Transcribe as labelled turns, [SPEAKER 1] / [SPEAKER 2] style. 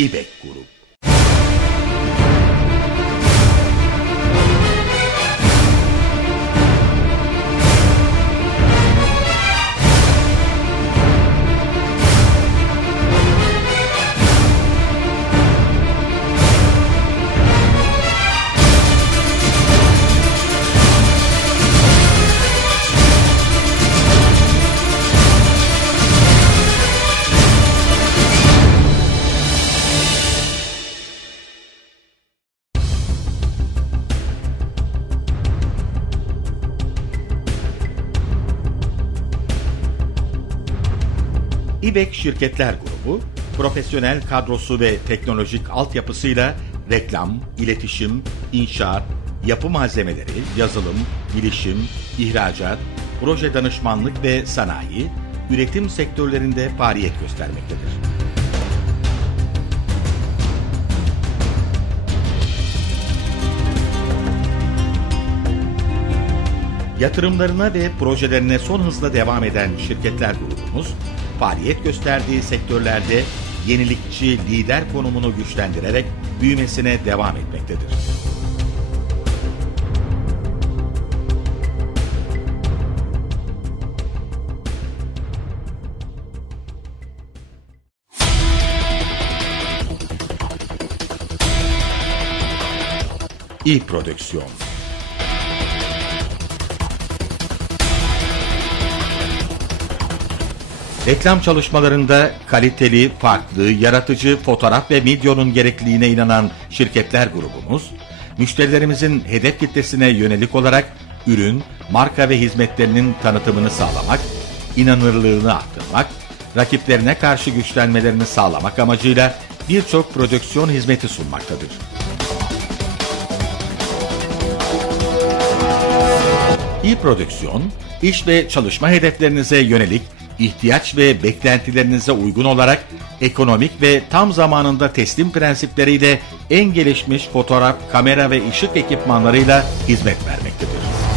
[SPEAKER 1] İbek Grup İBEK Şirketler Grubu, profesyonel kadrosu ve teknolojik altyapısıyla reklam, iletişim, inşaat, yapı malzemeleri, yazılım, bilişim, ihracat, proje danışmanlık ve sanayi, üretim sektörlerinde faaliyet göstermektedir. Yatırımlarına ve projelerine son hızla devam eden şirketler grubumuz, faaliyet gösterdiği sektörlerde yenilikçi lider konumunu güçlendirerek büyümesine devam etmektedir. İyi prodüksiyon. Reklam çalışmalarında kaliteli, farklı, yaratıcı fotoğraf ve videonun gerekliliğine inanan şirketler grubumuz, müşterilerimizin hedef kitlesine yönelik olarak ürün, marka ve hizmetlerinin tanıtımını sağlamak, inanırlığını arttırmak, rakiplerine karşı güçlenmelerini sağlamak amacıyla birçok prodüksiyon hizmeti sunmaktadır. İyi prodüksiyon, iş ve çalışma hedeflerinize yönelik ihtiyaç ve beklentilerinize uygun olarak ekonomik ve tam zamanında teslim prensipleriyle en gelişmiş fotoğraf, kamera ve ışık ekipmanlarıyla hizmet vermektedir.